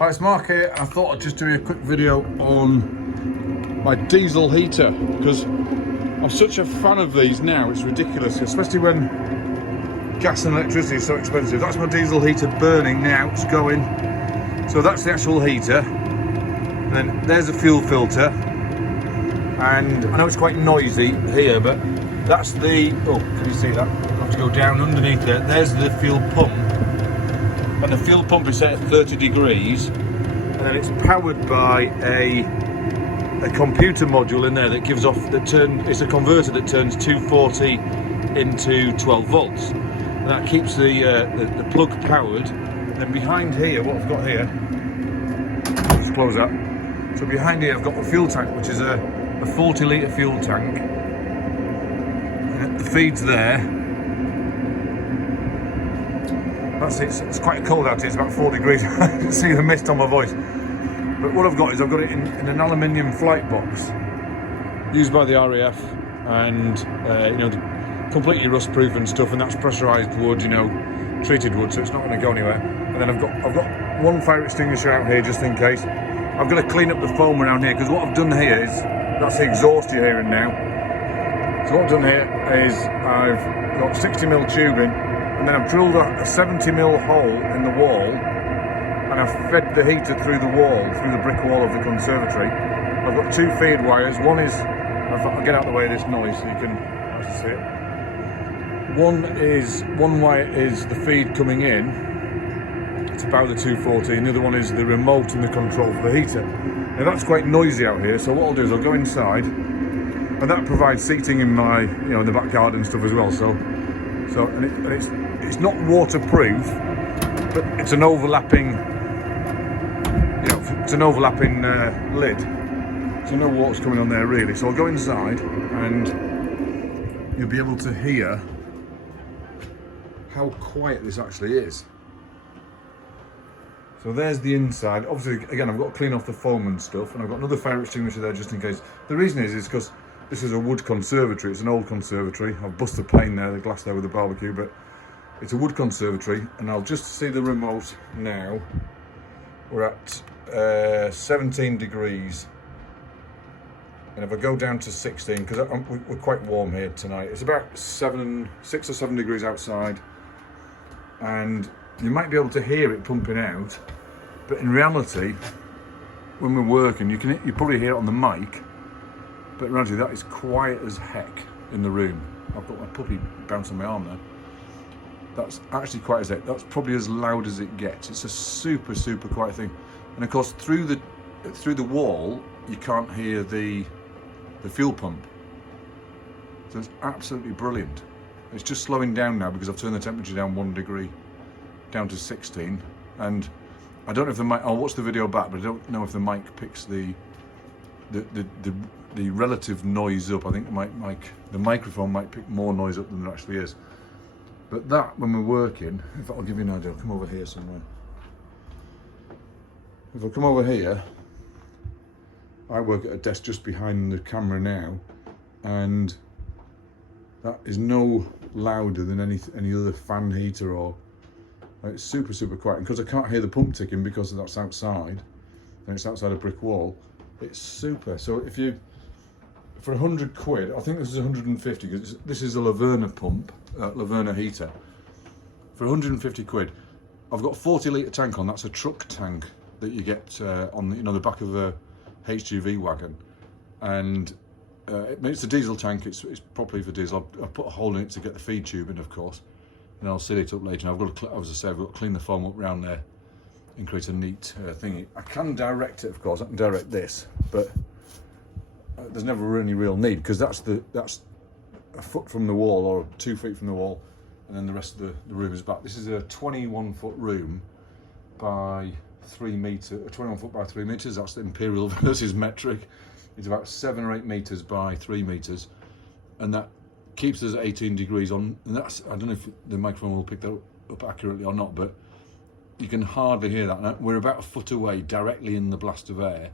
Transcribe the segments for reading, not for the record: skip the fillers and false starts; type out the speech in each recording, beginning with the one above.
Hi, it's Mark here. I thought I'd just do a quick video on my diesel heater because I'm such a fan of these now, it's ridiculous, especially when gas and electricity is so expensive. That's my diesel heater burning now, it's going. So that's the actual heater. And then there's a fuel filter. And I know it's quite noisy here, but that's the, oh, can you see that? I have to go down underneath there. There's the fuel pump. And the fuel pump is set at 30 degrees, and then it's powered by a computer module in there that gives off, it's a converter that turns 240 into 12 volts. And that keeps the plug powered. And then behind here, what I've got here, let's close that. So behind here I've got the fuel tank, which is a 40 litre fuel tank. And the feed's there. That's it. It's quite cold out here, it's about 4 degrees. I can see the mist on my voice. But what I've got is I've got it in an aluminium flight box used by the RAF, and you know, completely rust proof and stuff, and that's pressurised wood, you know, treated wood, so it's not going to go anywhere. And then I've got one fire extinguisher out here just in case. I've got to clean up the foam around here because what I've done here is, that's the exhaust you're hearing now. So what I've done here is I've got 60mm tubing, and then I've drilled a 70mm hole in the wall, and I've fed the heater through the wall, through the brick wall of the conservatory. I've got two feed wires. One is, I'll get out of the way of this noise so you can actually see it. One wire is the feed coming in to power the 240, and the other one is the remote and the control for the heater. Now that's quite noisy out here, so what I'll do is I'll go inside, and that provides seating in my, you know, in the back garden and stuff as well. So it's not waterproof, but it's an overlapping, you know, it's an overlapping lid, so no water's coming on there really. So I'll go inside, and you'll be able to hear how quiet this actually is. So there's the inside. Obviously, again, I've got to clean off the foam and stuff, and I've got another fire extinguisher there just in case. The reason is because this is a wood conservatory. It's an old conservatory. I've busted the pane there, the glass there with the barbecue, but it's a wood conservatory. And I'll just see the remote now. We're at 17 degrees. And if I go down to 16, because we're quite warm here tonight. It's about 6 or 7 degrees outside. And you might be able to hear it pumping out. But in reality, when we're working, you probably hear it on the mic. But in reality, that is quiet as heck in the room. I've got my puppy bouncing my arm there. That's actually quiet as heck. That's probably as loud as it gets. It's a super, super quiet thing. And of course, through the wall, you can't hear the fuel pump. So it's absolutely brilliant. It's just slowing down now because I've turned the temperature down 1 degree, down to 16. And I don't know if the mic, I'll watch the video back, but I don't know if the mic picks the relative noise up. I think the microphone might pick more noise up than there actually is. But that, when we're working, in fact, I'll give you an idea. I'll come over here somewhere. If I come over here, I work at a desk just behind the camera now, and that is no louder than any other fan heater, or it's super, super quiet. And because I can't hear the pump ticking because that's outside, and it's outside a brick wall, it's super. So if you, for 100 quid, I think this is 150 because this is a lavaner pump, lavaner heater. For 150 quid, I've got a 40 litre tank on. That's a truck tank that you get on the, you know, the back of a HGV wagon, and it's a diesel tank. It's properly for diesel. I've put a hole in it to get the feed tube in, of course, and I'll seal it up later. And I've got to, as I say, I've got to clean the foam up around there and create a neat thingy. I can direct it, of course. I can direct this, but there's never any real need because that's a foot from the wall or 2 feet from the wall, and then the rest of the room is back. This is a 21-foot room by 3 meters, 21 foot by 3 meters. That's the imperial versus metric. It's about 7 or 8 meters by 3 meters, and that keeps us at 18 degrees on. And that's, I don't know if the microphone will pick that up accurately or not, but you can hardly hear that. Now, we're about a foot away, directly in the blast of air,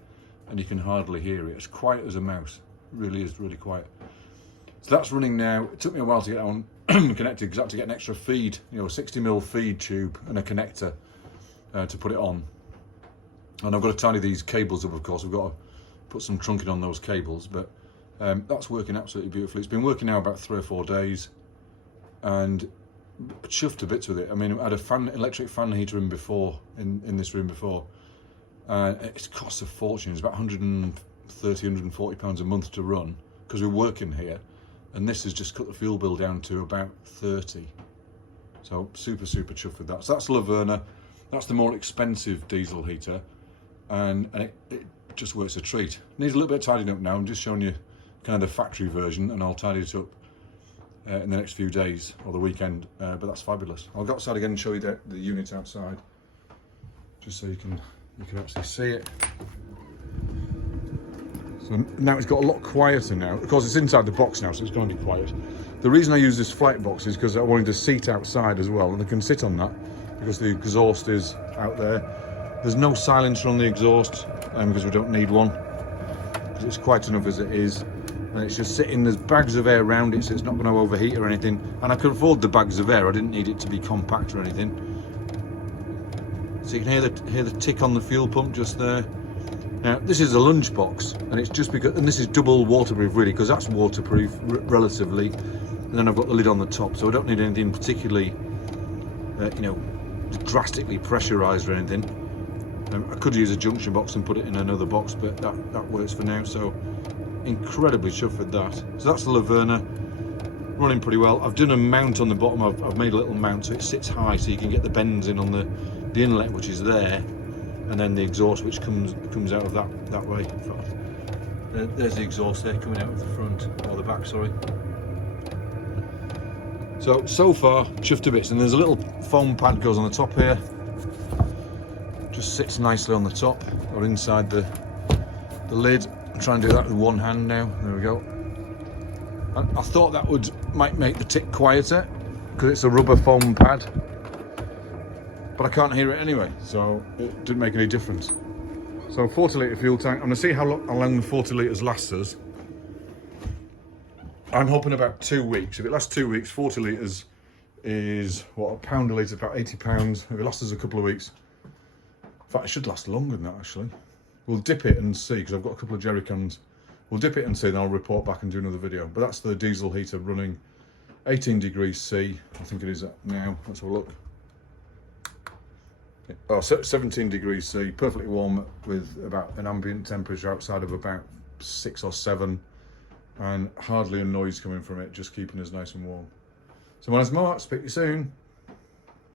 and you can hardly hear it. It's quiet as a mouse. It really is really quiet. So that's running now. It took me a while to get on connected because I had to get an extra feed, you know, a 60mm feed tube and a connector to put it on. And I've got to tidy these cables up, of course. We've got to put some trunking on those cables, but that's working absolutely beautifully. It's been working now about 3 or 4 days, and chuffed to bits with it. I mean, I had a electric fan heater in before, in this room before. It costs a fortune. It's about 130, 140 pounds a month to run, because we're working here, and this has just cut the fuel bill down to about 30. So super chuffed with that. So that's lavaner. That's the more expensive diesel heater, and it just works a treat. Needs a little bit of tidying up now. I'm just showing you kind of the factory version, and I'll tidy it up in the next few days or the weekend. But that's fabulous. I'll go outside again and show you the unit outside, just so you can actually see it. So now it's got a lot quieter now. Of course, it's inside the box now, so it's going to be quiet. The reason I use this flight box is because I wanted to seat outside as well, and I can sit on that because the exhaust is out there. There's no silencer on the exhaust because we don't need one, because it's quiet enough as it is, and it's just sitting. There's bags of air around it, so it's not going to overheat or anything, and I could afford the bags of air. I didn't need it to be compact or anything. So you can hear the tick on the fuel pump just there. Now this is a lunch box, and it's just because, and this is double waterproof really, because that's waterproof relatively, and then I've got the lid on the top, so I don't need anything particularly you know, drastically pressurized or anything. I could use a junction box and put it in another box, but that works for now. So incredibly chuffed with that. So that's the lavaner, running pretty well. I've done a mount on the bottom. I've made a little mount so it sits high, so you can get the bends in on the inlet, which is there, and then the exhaust which comes out of that way. In fact, there's the exhaust there coming out of the front, or the back, sorry. So far chuffed to bits, and there's a little foam pad goes on the top here, just sits nicely on the top or inside the lid. I'm trying to do that with one hand now. There we go. I thought that might make the tick quieter because it's a rubber foam pad, but I can't hear it anyway, so it didn't make any difference. So 40 litre fuel tank. I'm going to see how long the 40 litres lasts us. I'm hoping about 2 weeks. If it lasts 2 weeks, 40 litres is, what, £1 a litre, about £80. If it lasts us a couple of weeks, in fact, it should last longer than that actually. We'll dip it and see, because I've got a couple of jerry cans. We'll dip it and see, then I'll report back and do another video. But that's the diesel heater running 18 degrees C, I think it is now. Let's have a look. Oh, 17 degrees C, perfectly warm, with about an ambient temperature outside of about 6 or 7, and hardly a noise coming from it, just keeping us nice and warm. So, my name's Mark, speak to you soon.